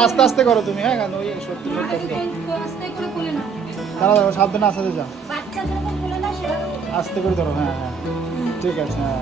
আস্তে আস্তে করো তুমি হ্যাঁ কেন ওই সত্যি দাঁড়া দাঁড়া সাবধানে আসাতে যাও। আস্তে করে ধরো হ্যাঁ হ্যাঁ ঠিক আছে হ্যাঁ।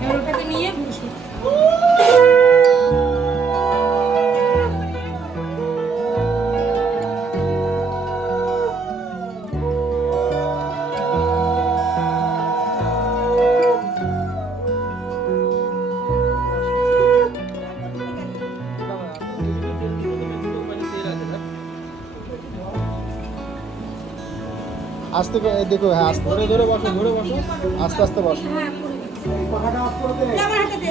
আস্তে করে দেখো হ্যাঁ আস্তে ধরে ধরে বসো ধরে বসো আস্তে আস্তে বসো। হ্যাঁ পুরো পাখাটা অফ করে দে। আমার হাতে দে।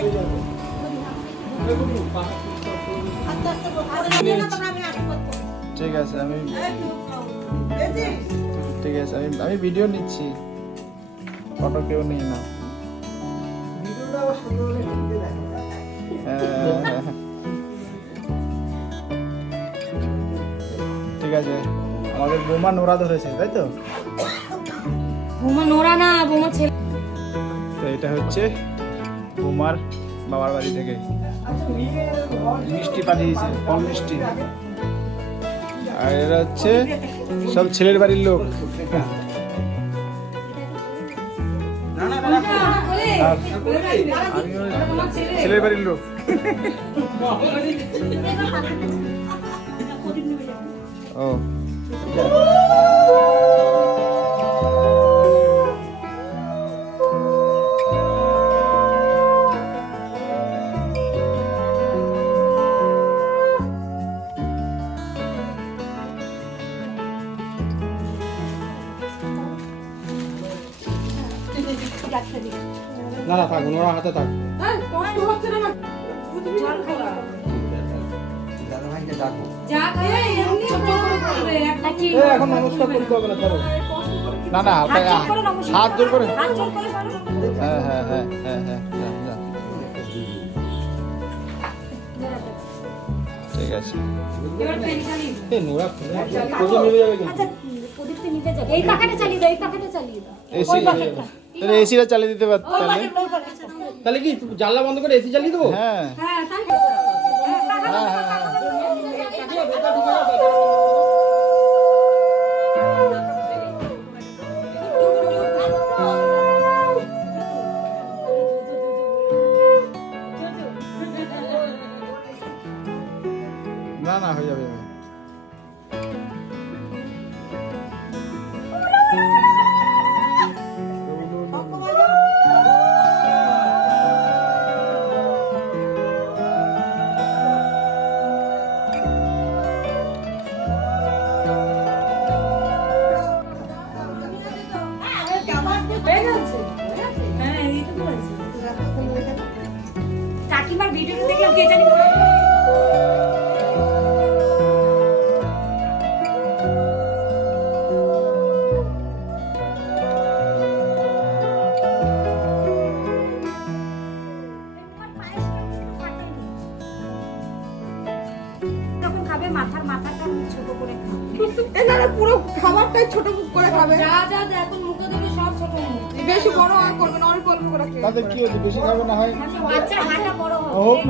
ঠিক আছে আমি ঠিক আছে আমি আমি ভিডিও নিচ্ছি। ফটো কেউ নেই না। হ্যাঁ। ঠিক আছে আমাদের বোমা নোরা ধরেছে তাই তো? এটা হচ্ছে বোমার বাবার বাড়ি থেকে। মিষ্টি পাঠিয়েছে ফল মিষ্টি। আর এরা হচ্ছে সব ছেলের বাড়ির লোক। ছেলের বাড়ির লোক। ও। একটা কি এ, এখন নমস্কার করতে হবে না ধরো। না না হাতে হাত জোর করে হাত হাত। হ্যাঁ হ্যাঁ হ্যাঁ হ্যাঁ হ্যাঁ যা, যা। ঠিক আছে। নোরা মিলে যাবে আচ্ছা নিতে যাবে। এই পাখাটা চালিয়ে দাও এই পাখাটা চালিয়ে দাও। এসি তাহলে এসিটা চালিয়ে দিতে পারত তাহলে কি জানলা বন্ধ করে এসি চালিয়ে দেবো? হ্যাঁ। হ্যাঁ তাই হ্যাঁ হ্যাঁ।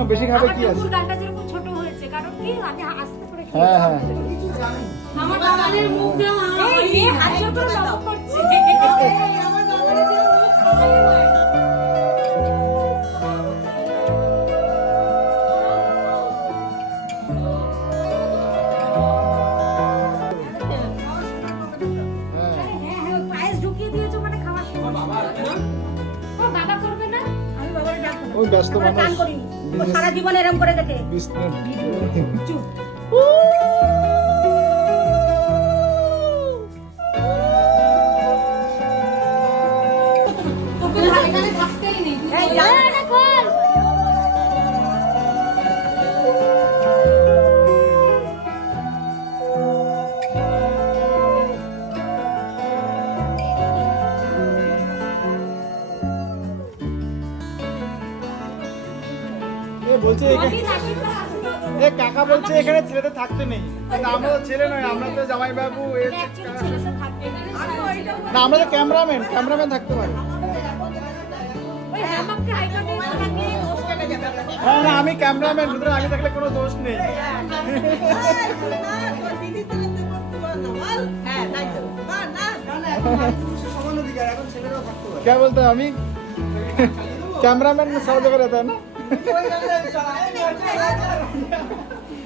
বেশি খাবে কি আছে? আমার ডালটা যেরকম ছোট হয়েছে কারণ কি আমি আস্তে করে হ্যাঁ হ্যাঁ। আমার বাবাদের মুখ দেওয়া এই হাত ছোট লক্ষ্য করছে আমার বাবাদের যে মুখ খাওয়াই হয় হ্যাঁ সারা জীবন এরম করে গেছে চুপ। তোকে ধারে ধারে থাকতেই নেই বলছে এখানে ছেলেদের থাকতে নেই কিন্তু আমরা তো ছেলে নয় আমরা তো জামাই বাবু এ Actually ছেলে তো থাকবে না। না আমরা তো ক্যামেরাম্যান ক্যামেরাম্যান থাকতে পারি ওই হ্যামাককে হাইকোর্টে থাকে হ্যাঁ না আমি ক্যামেরাম্যান সুতরাং আমি থাকলে কোনো দোষ নেই क्या बोलते हैं अमी कैमरामैन में सब जगह रहता है ना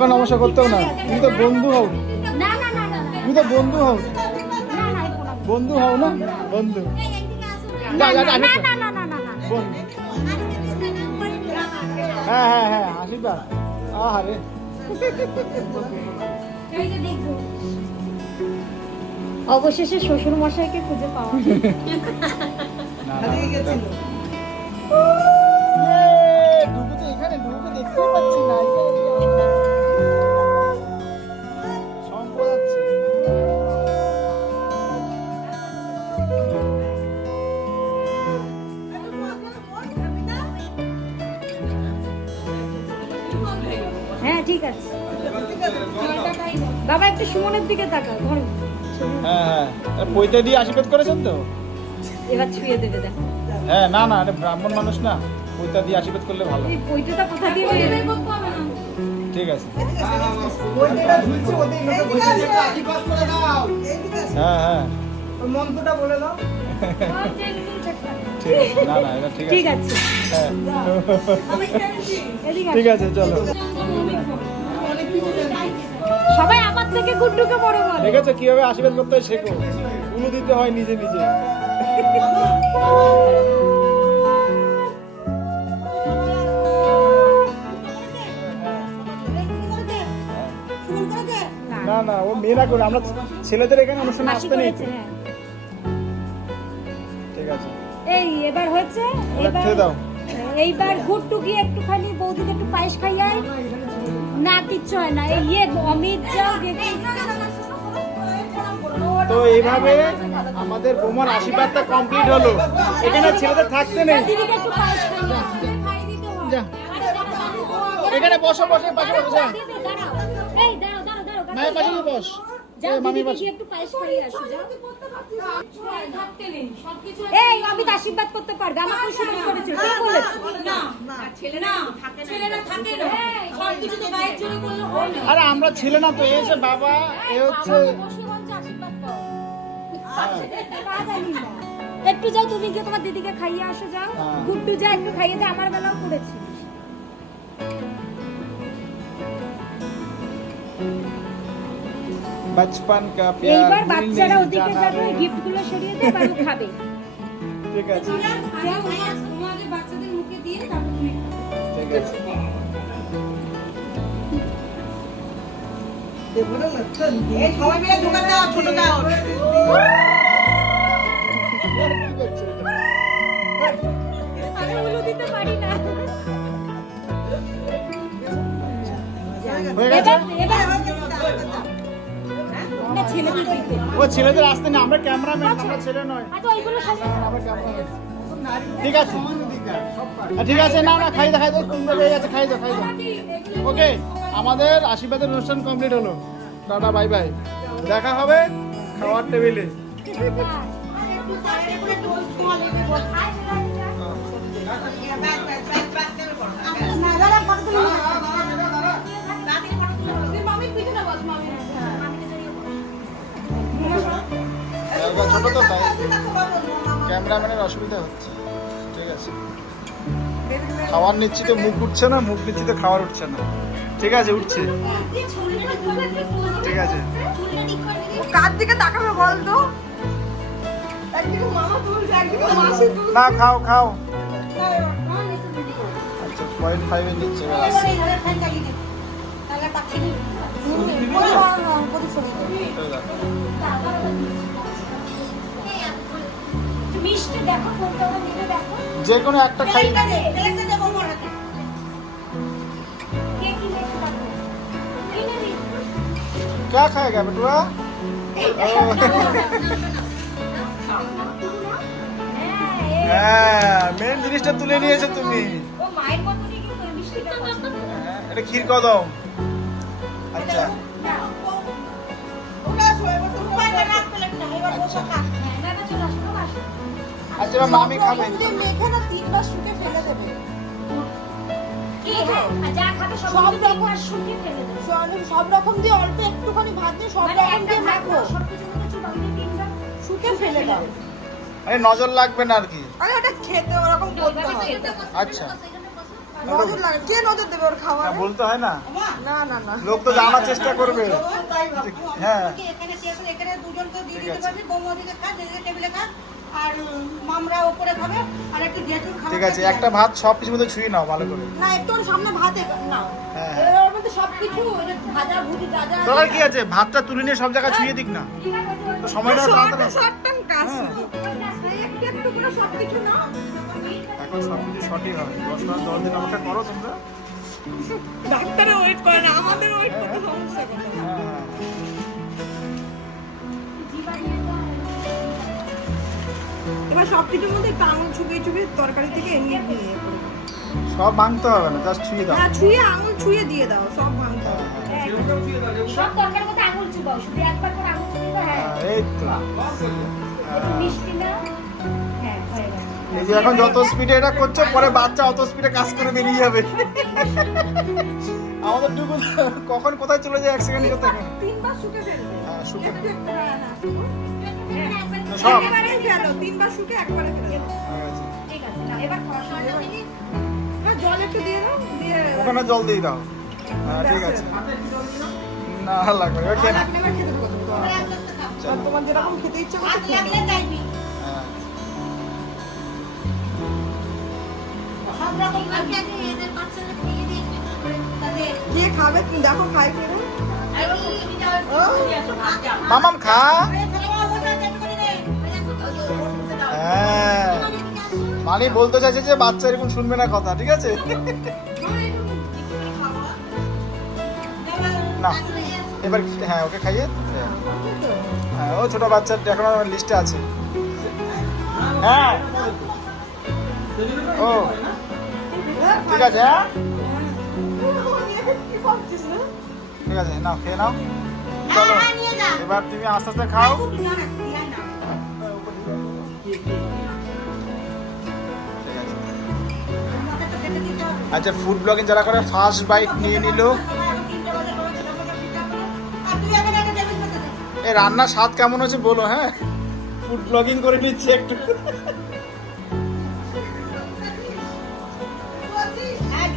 তোমাকে নমস্কার করতে না তুমি তো বন্ধু হও না না না না না তুমি তো বন্ধু হও। বন্ধু হও না বন্ধু হ্যাঁ হ্যাঁ হ্যাঁ আশীর্বাদ আরে অবশেষে শ্বশুর মশাইকে খুঁজে পাওয়া ডুবু তো এখানে ডুবুকে দেখতে পাচ্ছি না ঠিক আছে। বাবা একটু সুমনের দিকে তাকা ধর। হ্যাঁ হ্যাঁ। আর পৈতে দিয়ে আশীর্বাদ করেছেন তো? এবার ছুঁয়ে দেবে দেখো। হ্যাঁ না না এটা ব্রাহ্মণ মানুষ না। পৈতা দিয়ে আশীর্বাদ করলে ভালো। এই পৈতেটা কোথা দিয়ে। ঠিক আছে। হ্যাঁ হ্যাঁ। মন্ত্রটা বলে দাও। ঠিক আছে না না এটা ঠিক ঠিক আছে। আছে। হ্যাঁ। ঠিক আছে চলো। থেকে গুড্ডুকে বড় বলে। দেখেছ কীভাবে আশীর্বাদ করতে হয় শেখো। গুলো দিতে হয় নিজে নিজে। না না ও মেয়েরা করে আমরা ছেলেদের এখানে অনুষ্ঠানে আসতে নেই। হ্যাঁ। ঠিক আছে। এই এবার হয়েছে এবার দাও। এইবার গুড্ডু কি একটুখানি বৌদিকে একটু পায়েস খাইয়াই না কিচ্ছু হয় না এই ইয়ে অমিত যাও তো এইভাবে আমাদের বোমার আশীর্বাদটা কমপ্লিট হলো। এখানে ছেলেদের থাকতে নেই। এখানে বসো বসে পাশে বসে। দাঁড়াও। দাঁড়াও, দাঁড়াও, দাঁড়াও, মায়ের পাশে বস। এই অমিত আশীর্বাদ করতে পারবে আমাকে করেছে বলেছে। হয় আরে আমরা ছেলে না তো যে বাবা এ হচ্ছে। তা জানি না। একটু যাও তুমি গিয়ে তোমার দিদিকে খাইয়ে আসো যাও। হ্যাঁ। গুড্ডু যা একটু খাইয়ে দে আমার বেলাও করেছি। बचपन का प्यार এইবার दिल বাচ্চারা नहीं ওদিকে जाना যাবে रे। গিফট গুলো সরিয়ে দে এবার ও খাবে ঠিক আছে যাও, তোমার- তোমাদের বাচ্চাদের মুখে দিয়ে তারপর তুমি খাও। ঠিক আছে সবাই মিলে দোকান দাও ছোট দাও কি করছে এটা? আমি ওগুলো দিতে পারি না হয়ে গেছে এবার এবার না ছেলেদের দিতে ও ছেলেদের আসতে না আমরা ক্যামেরাম্যান আমরা ছেলে নয়। আচ্ছা ঠিক আছে। ঠিক আছে না না খাই দা খাই দা সুন্দর হয়ে গেছে খাই দা খাই দা ওকে আমাদের আশীর্বাদের অনুষ্ঠান কমপ্লিট হলো। Tata bye bye. দেখা হবে খাওয়ার টেবিলে। ছোট তো তাই ক্যামেরাম্যানের অসুবিধা হচ্ছে। ঠিক আছে। খাবার নিচ্ছি তো মুখ উঠছে না মুখ নিচ্ছি তো খাবার উঠছে না। ঠিক আছে উঠছে। ঠিক আছে। কার দিকে তাকাবে বল তো না খাও খাও। আচ্ছা পয়েন্ট ফাইভে নিচ্ছে এবার আসছে। যে কোনো একটা খাই কে কি নেবে দেখো কি নেবি क्या खाएगा बेटुआ হ্যাঁ মেন জিনিসটা তুলে নিয়েছো তুমি ও মায়ের মতনই কিন্তু ওই মিষ্টিটা পছন্দ হ্যাঁ, এটা ক্ষীর কদম আচ্ছা হ্যাঁ আচ্ছা এবার মামি খাবে। মেখে না তিনবার শুকে ফেলে দেবে। কি হ্যাঁ সব রকম- একবার শুকিয়ে ফেলে দেবে। সব- সব রকম দিয়ে অল্প একটুখানি ভাত দিয়ে সব মানে রকম দিয়ে মাখো। শুকে ফেলে দাও। আরে নজর লাগবে না আর কি। আরে ওটা খেতে ওরকম বলতে হয়। হবে। আচ্ছা। নজর লাগে। কে নজর দেবে ওর বলতে হয় না। না না না। লোক তো জানার চেষ্টা করবে। হ্যাঁ। এখানে দিয়ে দিতে খা টেবিলে খা আর মামরা উপরে খাবে আর একটু জেঠুর খাবার ঠিক আছে একটা ভাত সব কিছু মধ্যে ছুঁয়ে নাও ভালো করে। না একটু সামনে ভাত নাও। হ্যাঁ। এবার মধ্যে সবকিছু ওই যে ভাজা ভুজি যা যা দরকার কি আছে? ভাতটা তুলে নিয়ে সব জায়গায় ছুঁয়ে দিক না। তো সময়টা তাড়াতাড়ি। কাজ। হ্যাঁ। একটু একটু করে সবকিছু নাও। এখন সব কিছু সঠিক হবে দশ মাস দশ দিন অপেক্ষা করো তোমরা। ডাক্তারে ওয়েট করে না আমাদের ওয়েট করতে সমস্যা কোথায় সবকিছুর মধ্যে একটু আঙুল ছুপিয়ে ছুপিয়ে তরকারি থেকে এমনি। সব ভাঙতে হবে না জাস্ট ছুঁয়ে দাও। হ্যাঁ ছুঁয়ে আঙুল ছুঁয়ে দিয়ে দাও সব ভাঙতে হবে। হ্যাঁ, সব তরকারির মধ্যে আঙুল চুবাও শুধু একবার করে আঙুল চুবিবা হ্যাঁ। হ্যাঁ, এই তো। একটু মিষ্টি নাও হ্যাঁ হয়ে গেছে। এই যে এখন যত স্পিডে এটা করছ পরে বাচ্চা অত স্পিডে কাজ করে বেরিয়ে যাবে। আমাদের টুকু কখন কোথায় চলে যায় এক সেকেন্ডে তিনবার শুকে ফেলবে হ্যাঁ শুকে সব। তিনবার শুকে একবারে ফেলে দাও ঠিক আছে না এবার খাওয়া শুরু করো। হ্যাঁ জল একটু দিয়ে দাও দিয়ে ওখানে জল দিয়ে দাও। হ্যাঁ ঠিক আছে। না লাগবে এবার খেয়ে তোমার। যেরকম খেতে ইচ্ছে করছে লাগলে চাইবি হ্যাঁ। কে খাবে দেখো খাই মামাম খা। মানে বলতে চাইছে যে বাচ্চা এরকম শুনবে না কথা, ঠিক আছে? না, এবার হ্যাঁ ওকে খাইয়ে হ্যাঁ। ও ছোট বাচ্চার এখন আমার লিস্টে আছে। হ্যাঁ। ও। ঠিক আছে হ্যাঁ? ঠিক আছে, নাও, খেয়ে নাও। চলো। এবার তুমি আস্তে আস্তে খাও। আচ্ছা ফুড ব্লগিং যারা করে ফার্স্ট বাইট নিয়ে নিল। এই রান্নার স্বাদ কেমন হচ্ছে বলো হ্যাঁ? ফুড ব্লগিং করে নিচ্ছি একটু। হ্যাঁ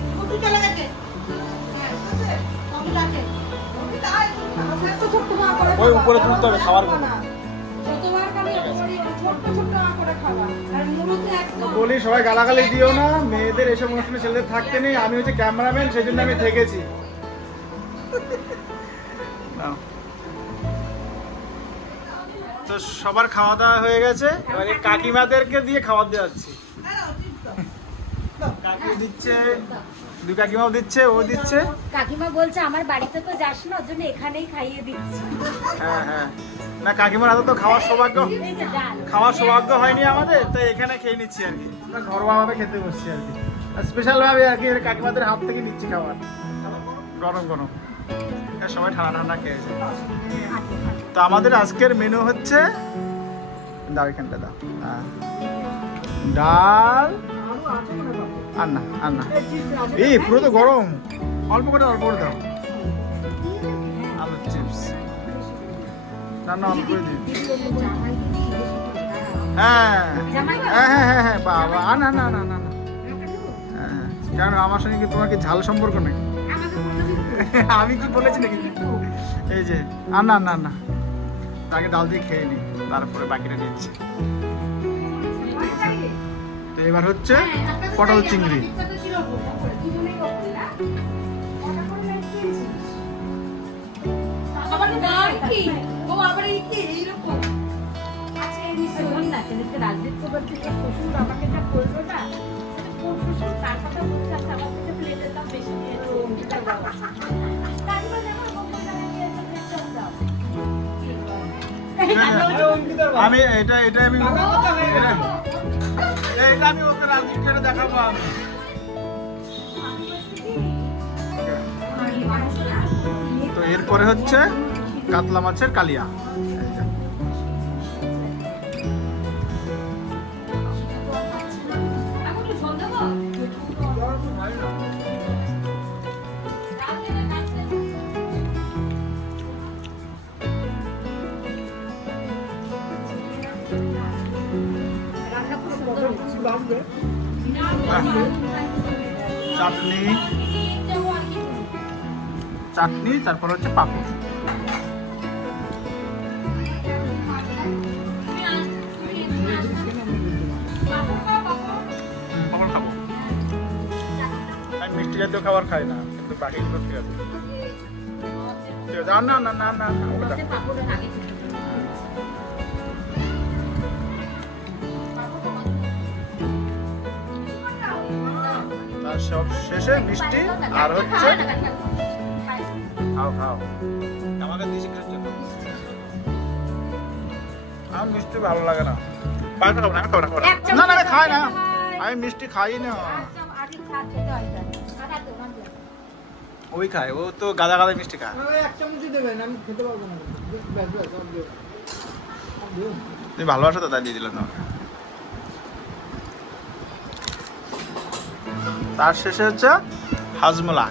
ওই উপরে তুলতে হবে খাবারগুলো বলি সবাই গালাগালি দিও না মেয়েদের এসব অনুষ্ঠানে ছেলেদের থাকতে নেই আমি হচ্ছে ক্যামেরাম্যান সেই জন্য আমি থেকেছি। তো সবার খাওয়া দাওয়া হয়ে গেছে এবার এই কাকিমাদেরকে দিয়ে খাবার দেওয়াচ্ছি কাকি দিচ্ছে দুই কাকিমাও দিচ্ছে ও দিচ্ছে। কাকিমা বলছে আমার বাড়িতে তো যাস না ওর জন্য এখানেই খাইয়ে দিচ্ছি। হ্যাঁ হ্যাঁ। না কাকিমার হাতে তো খাওয়ার সৌভাগ্য। খাওয়ার সৌভাগ্য হয়নি আমাদের তাই এখানে খেয়ে নিচ্ছি আর কি। ঘরোয়াভাবে খেতে বসছি আর কি। স্পেশাল ভাবে আর কি কাকিমাদের হাত থেকে নিচ্ছি খাবার। গরম গরম। সবাই ঠান্ডা ঠান্ডা খেয়েছে। তো আমাদের আজকের মেনু হচ্ছে দাও এখানটা দাও। হ্যাঁ। ডাল আর না আর না। এই পুরো তো গরম। অল্প করে অল্প করে দাও। না না অল্প করে দিন হ্যাঁ। হ্যাঁ হ্যাঁ হ্যাঁ হ্যাঁ বাবা। না না না না না। হ্যাঁ, কেন? আমার সঙ্গে তোমার কি ঝাল সম্পর্ক নাকি আমি কি বলেছি নাকি? এই যে আর না না না। আগে ডাল দিয়ে খেয়ে নিই তারপরে বাকিটা নিচ্ছি এবার হচ্ছে পটল চিংড়ি। এইরকম। শোন না সেদিনকে রাজদীপ কবার শ্বশুর আমাকে যা করল না শ্বশুর তার কথা বলছে আচ্ছা আমার থেকে প্লেটের দাম বেশি নিয়েছে প্লেট দাও। আমি এটা এটা আমি এটা আমি ওকে ছেড়ে দেখাবো আমি। তো এরপরে হচ্ছে কাতলা মাছের কালিয়া। চাটনি। চাটনি তারপর হচ্ছে পাপড়। পাপড় খাব। আমি মিষ্টি জাতীয় খাবার খাই না কিন্তু বাকিগুলো ঠিক আছে। না না না না না সব শেষে মিষ্টি আর হচ্ছে খাও খাও আমাকে দিয়েছি আমার মিষ্টি ভালো লাগে না। না আমি না, খাব না। না না আমি খাই না। আমি মিষ্টি খাই না। ওই খায় ও তো গাদা গাদা মিষ্টি খায়। তুমি ভালোবাসো তো তাই দিয়ে দিলাম তোমাকে। তার শেষে হচ্ছে হাজমোলা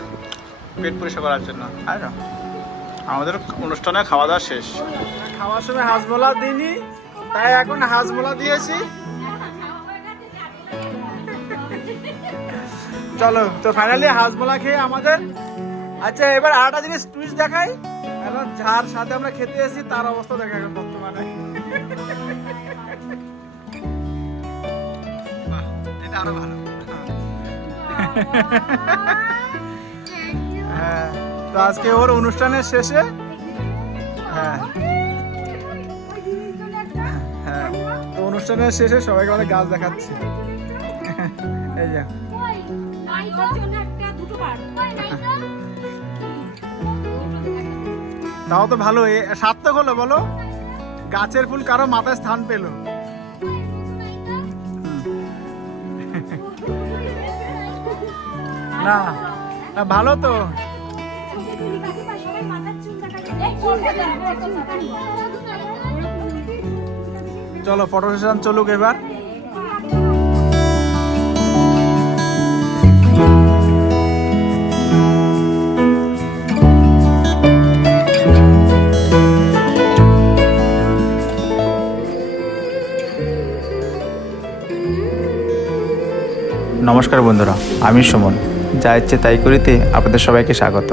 পেট পরিষ্কার করার জন্য তাই না? আমাদের অনুষ্ঠানে খাওয়া দাওয়া শেষ। খাওয়ার সময় হাজমোলা দিইনি তাই এখন হাজমোলা দিয়েছি। চলো তো ফাইনালি হাজমোলা খেয়ে আমাদের আচ্ছা এবার আরেকটা জিনিস টুইস্ট দেখাই। এখন যার সাথে আমরা খেতে এসেছি তার অবস্থা দেখা এখন বর্তমানে। এটা আরও ভালো। হ্যাঁ তো আজকে ওর অনুষ্ঠানের শেষে? হ্যাঁ। হ্যাঁ তো অনুষ্ঠানের শেষে সবাইকে আমাদের গাছ দেখাচ্ছি। এই যে। তাও তো ভালো সার্থক হলো, বলো। গাছের ফুল কারও মাথায় স্থান পেল। না না ভালো তো। চলো ফটো সেশন চলুক এবার। নমস্কার বন্ধুরা আমি সুমন। যা ইচ্ছে তাই করিতে আপনাদের সবাইকে স্বাগত।